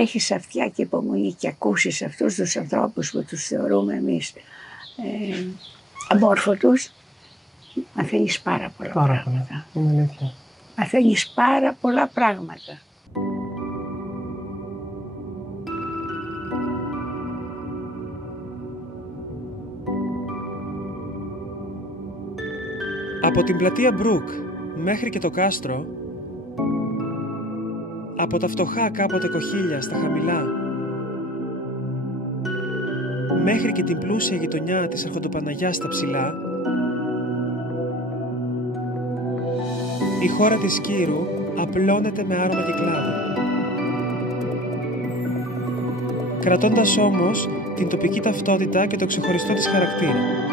έχεις αυτιά και υπομονή και ακούσεις αυτούς τους ανθρώπους που τους θεωρούμε εμείς αμόρφωτους, μαθαίνεις πάρα πολλά πράγματα. Είναι αλήθεια. Μαθαίνεις πάρα πολλά πράγματα. Από την πλατεία Μπρουκ μέχρι και το κάστρο, από τα φτωχά κάποτε κοχύλια στα χαμηλά, μέχρι και την πλούσια γειτονιά της Αρχοντοπαναγιάς στα ψηλά, η χώρα της Σκύρου απλώνεται με άρωμα και κλάδο. Κρατώντας όμως την τοπική ταυτότητα και το ξεχωριστό της χαρακτήρα.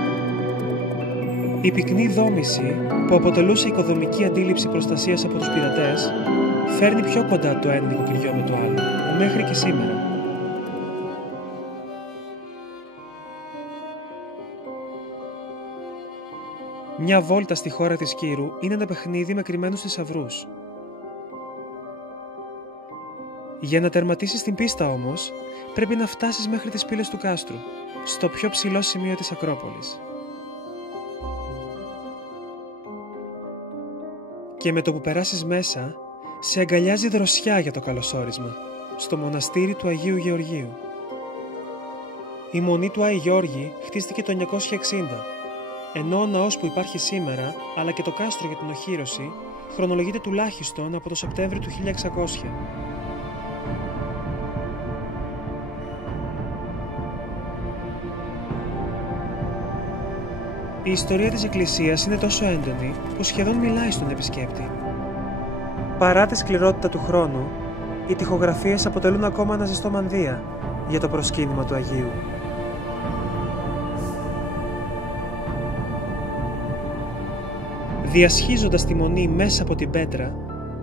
Η πυκνή δόμηση που αποτελούσε οικοδομική αντίληψη προστασίας από τους πειρατές φέρνει πιο κοντά το ένα νοικοκυριό με το άλλο, μέχρι και σήμερα. Μια βόλτα στη χώρα της Σκύρου είναι ένα παιχνίδι με κρυμμένους θησαυρούς. Για να τερματίσεις την πίστα όμως, πρέπει να φτάσεις μέχρι τις πύλες του κάστρου, στο πιο ψηλό σημείο της Ακρόπολης. Και με το που περάσεις μέσα, σε αγκαλιάζει δροσιά για το καλωσόρισμα, στο μοναστήρι του Αγίου Γεωργίου. Η μονή του Άη Γιώργη χτίστηκε το 960, ενώ ο ναός που υπάρχει σήμερα, αλλά και το κάστρο για την οχύρωση, χρονολογείται τουλάχιστον από το Σεπτέμβριο του 1600. Η ιστορία της εκκλησίας είναι τόσο έντονη που σχεδόν μιλάει στον επισκέπτη. Παρά τη σκληρότητα του χρόνου, οι τοιχογραφίες αποτελούν ακόμα ένα ζεστό μανδύα για το προσκύνημα του Αγίου. Διασχίζοντας τη μονή μέσα από την πέτρα,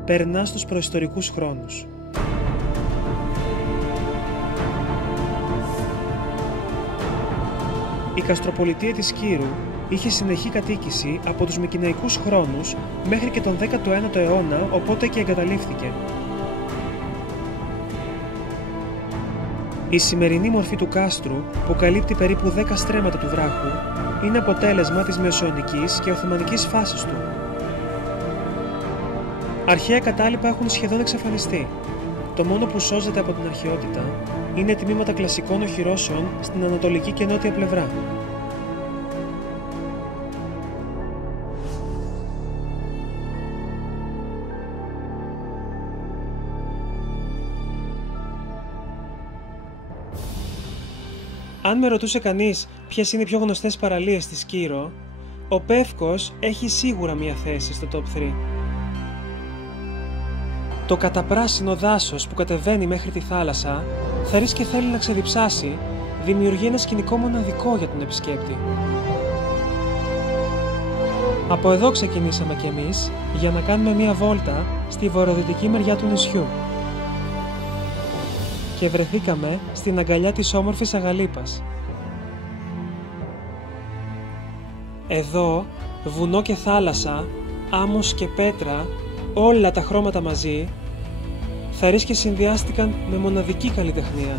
περνά στους προϊστορικούς χρόνους. Η καστροπολιτεία της Σκύρου είχε συνεχή κατοίκηση από τους Μικηναϊκούς χρόνους μέχρι και τον 19ο αιώνα, οπότε και εγκαταλείφθηκε. Η σημερινή μορφή του κάστρου, που καλύπτει περίπου 10 στρέμματα του βράχου, είναι αποτέλεσμα της μεσαιωνικής και οθωμανικής φάσης του. Αρχαία κατάλοιπα έχουν σχεδόν εξαφανιστεί. Το μόνο που σώζεται από την αρχαιότητα είναι τμήματα κλασικών οχυρώσεων στην ανατολική και νότια πλευρά. Αν με ρωτούσε κανείς ποιες είναι οι πιο γνωστές παραλίες στη Σκύρο, ο Πεύκος έχει σίγουρα μία θέση στο top 3. Το καταπράσινο δάσος που κατεβαίνει μέχρι τη θάλασσα, θαρρείς και θέλει να ξεδιψάσει, δημιουργεί ένα σκηνικό μοναδικό για τον επισκέπτη. Από εδώ ξεκινήσαμε κι εμείς για να κάνουμε μία βόλτα στη βορειοδυτική μεριά του νησιού. Και βρεθήκαμε στην αγκαλιά της όμορφης Αγαλίπας. Εδώ, βουνό και θάλασσα, άμμος και πέτρα, όλα τα χρώματα μαζί, θαρρείς και συνδυάστηκαν με μοναδική καλλιτεχνία.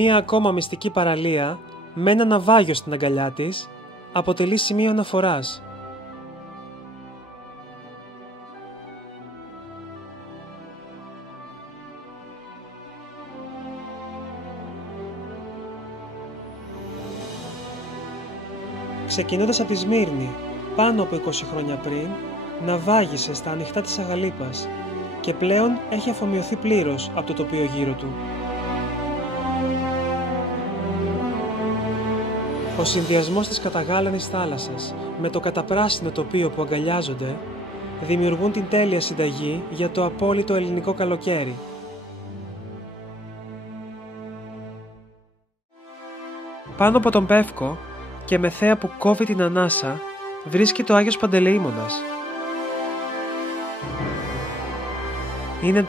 Μία ακόμα μυστική παραλία, με ένα ναυάγιο στην αγκαλιά της, αποτελεί σημείο αναφοράς. Ξεκινώντας από τη Σμύρνη, πάνω από 20 χρόνια πριν, ναυάγησε στα ανοιχτά της Αγαλίπας και πλέον έχει αφομοιωθεί πλήρως από το τοπίο γύρω του. Ο συνδυασμός της καταγάλανης θάλασσας με το καταπράσινο τοπίο που αγκαλιάζονται δημιουργούν την τέλεια συνταγή για το απόλυτο ελληνικό καλοκαίρι. Πάνω από τον Πεύκο και με θέα που κόβει την ανάσα βρίσκεται ο Άγιος Παντελεήμονας. Είναι